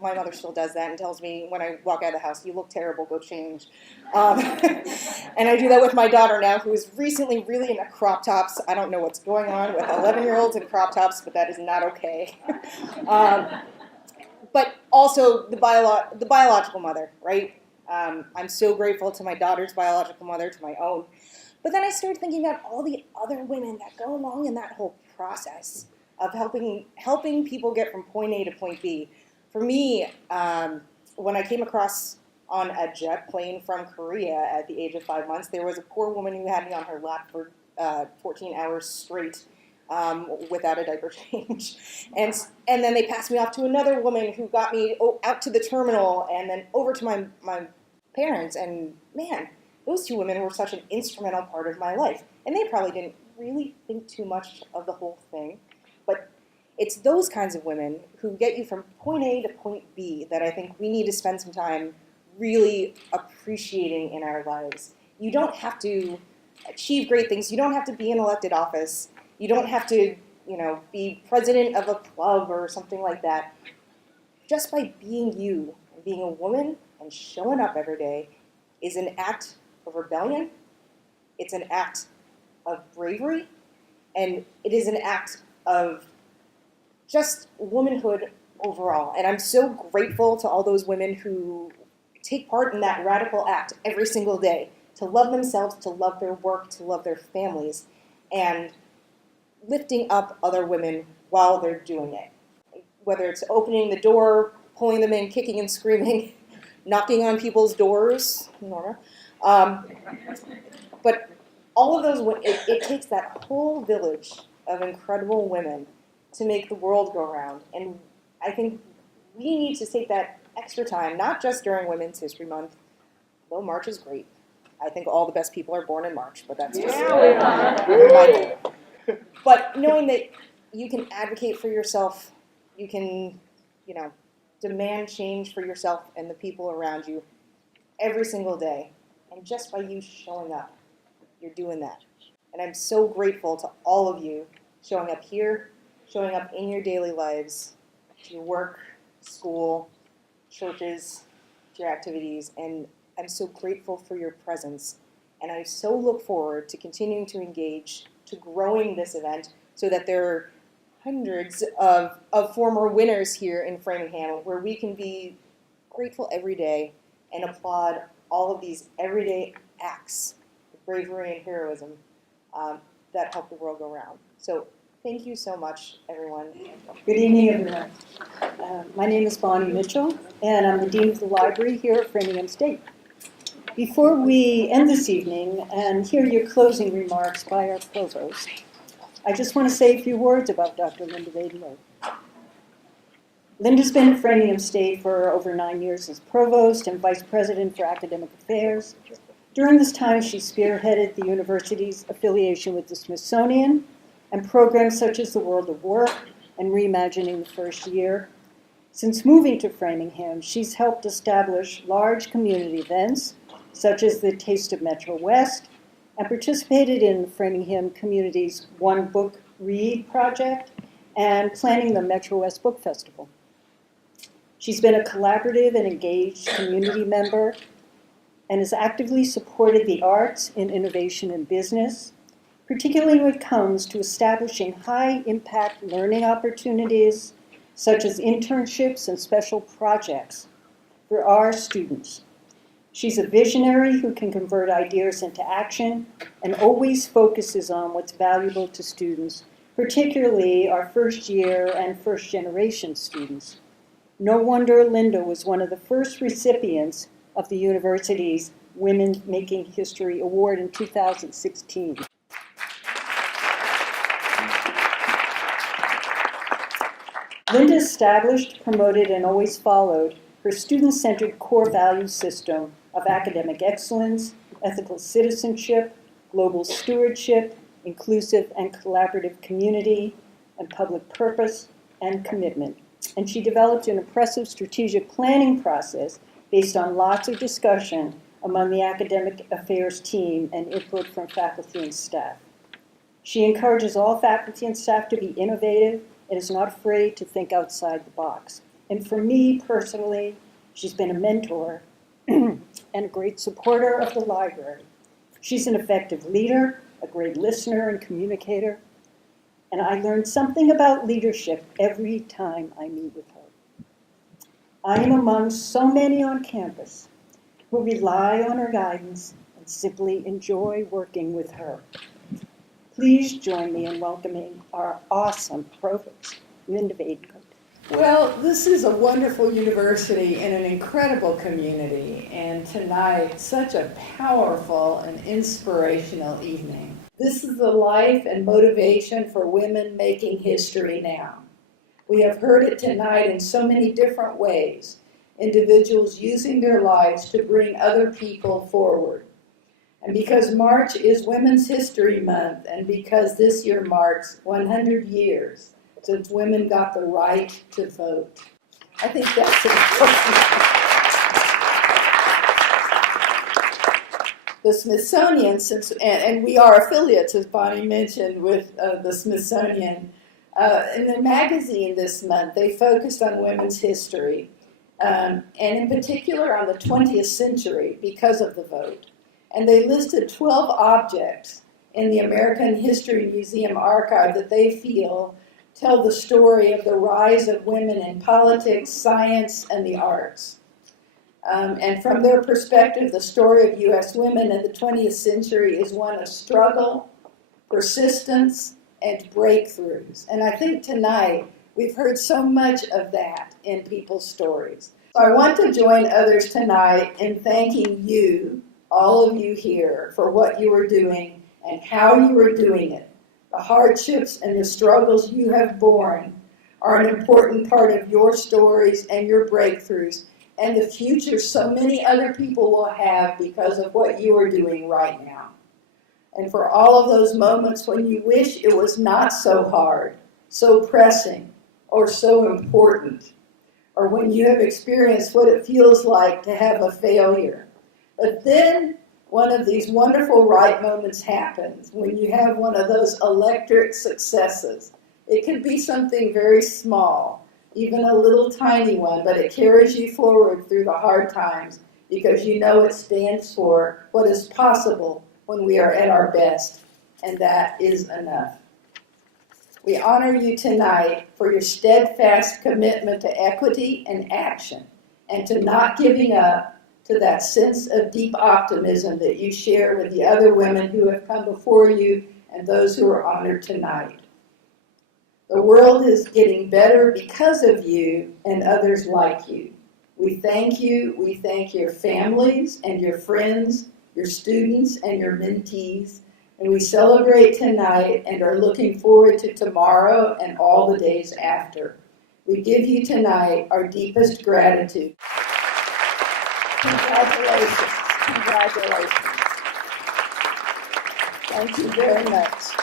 my mother still does that and tells me when I walk out of the house, you look terrible, go change. And I do that with my daughter now, who is recently really into crop tops. I don't know what's going on with 11-year-olds in crop tops, but that is not okay. But also the biological mother, right? I'm so grateful to my daughter's biological mother, to my own. But then I started thinking about all the other women that go along in that whole process of helping people get from point A to point B. For me, when I came across on a jet plane from Korea at the age of 5 months, there was a poor woman who had me on her lap for 14 hours straight without a diaper change. And then they passed me off to another woman who got me out to the terminal and then over to my parents. And man, those two women were such an instrumental part of my life. And they probably didn't really think too much of the whole thing. But it's those kinds of women who get you from point A to point B that I think we need to spend some time really appreciating in our lives. You don't have to achieve great things. You don't have to be in elected office. You don't have to, be president of a club or something like that. Just by being you, and being a woman and showing up every day is an act of rebellion. It's an act of bravery. And it is an act of just womanhood overall. And I'm so grateful to all those women who take part in that radical act every single day, to love themselves, to love their work, to love their families, and lifting up other women while they're doing it. Whether it's opening the door, pulling them in, kicking and screaming, knocking on people's doors, Nora. But all of those, it takes that whole village of incredible women to make the world go round. And I think we need to take that extra time, not just during Women's History Month, though March is great. I think all the best people are born in March, but that's just my goal. But knowing that you can advocate for yourself, you can, demand change for yourself and the people around you every single day. And just by you showing up, you're doing that. And I'm so grateful to all of you showing up here, showing up in your daily lives, to your work, school, churches, to your activities. And I'm so grateful for your presence. And I so look forward to continuing to engage, to growing this event so that there are hundreds of former winners here in Framingham where we can be grateful every day and applaud all of these everyday acts of bravery and heroism that help the world go round. So Thank you so much, everyone. Good evening, everyone. My name is Bonnie Mitchell, and I'm the Dean of the Library here at Framingham State. Before we end this evening and hear your closing remarks by our provost, I just want to say a few words about Dr. Linda Vaden-Goad. Linda's been at Framingham State for over 9 years as provost and vice president for academic affairs. During this time, she spearheaded the university's affiliation with the Smithsonian and programs such as the World of Work and Reimagining the First Year. Since moving to Framingham, she's helped establish large community events such as the Taste of Metro West and participated in Framingham community's One Book Read project and planning the Metro West Book Festival. She's been a collaborative and engaged community member and has actively supported the arts in innovation and business, particularly when it comes to establishing high-impact learning opportunities, such as internships and special projects for our students. She's a visionary who can convert ideas into action and always focuses on what's valuable to students, particularly our first-year and first-generation students. No wonder Linda was one of the first recipients of the university's Women Making History Award in 2016. Linda established, promoted, and always followed her student-centered core value system of academic excellence, ethical citizenship, global stewardship, inclusive and collaborative community, and public purpose and commitment. And she developed an impressive strategic planning process based on lots of discussion among the academic affairs team and input from faculty and staff. She encourages all faculty and staff to be innovative and is not afraid to think outside the box. And for me personally, she's been a mentor and a great supporter of the library. She's an effective leader, a great listener and communicator, and I learn something about leadership every time I meet with her. I am among so many on campus who rely on her guidance and simply enjoy working with her. Please join me in welcoming our awesome provost, Linda Vaden-Goad. Well, this is a wonderful university and an incredible community, and tonight, such a powerful and inspirational evening. This is the life and motivation for women making history now. We have heard it tonight in so many different ways, individuals using their lives to bring other people forward. And because March is Women's History Month, and because this year marks 100 years since women got the right to vote, I think that's important. The Smithsonian, and we are affiliates, as Bonnie mentioned, with the Smithsonian. In their magazine this month, they focused on women's history, and in particular on the 20th century because of the vote. And they listed 12 objects in the American History Museum archive that they feel tell the story of the rise of women in politics, science, and the arts. And from their perspective, the story of U.S. women in the 20th century is one of struggle, persistence, and breakthroughs. And I think tonight we've heard so much of that in people's stories. So I want to join others tonight in thanking you, all of you here, for what you are doing and how you are doing it. The hardships and the struggles you have borne are an important part of your stories and your breakthroughs and the future so many other people will have because of what you are doing right now. And for all of those moments when you wish it was not so hard, so pressing, or so important, or when you have experienced what it feels like to have a failure. But then one of these wonderful right moments happens when you have one of those electric successes. It can be something very small, even a little tiny one, but it carries you forward through the hard times because you know it stands for what is possible when we are at our best, and that is enough. We honor you tonight for your steadfast commitment to equity and action, and to not giving up to that sense of deep optimism that you share with the other women who have come before you and those who are honored tonight. The world is getting better because of you and others like you. We thank you. We thank your families and your friends, your students and your mentees. And we celebrate tonight and are looking forward to tomorrow and all the days after. We give you tonight our deepest gratitude. Congratulations. Congratulations. Thank you very much.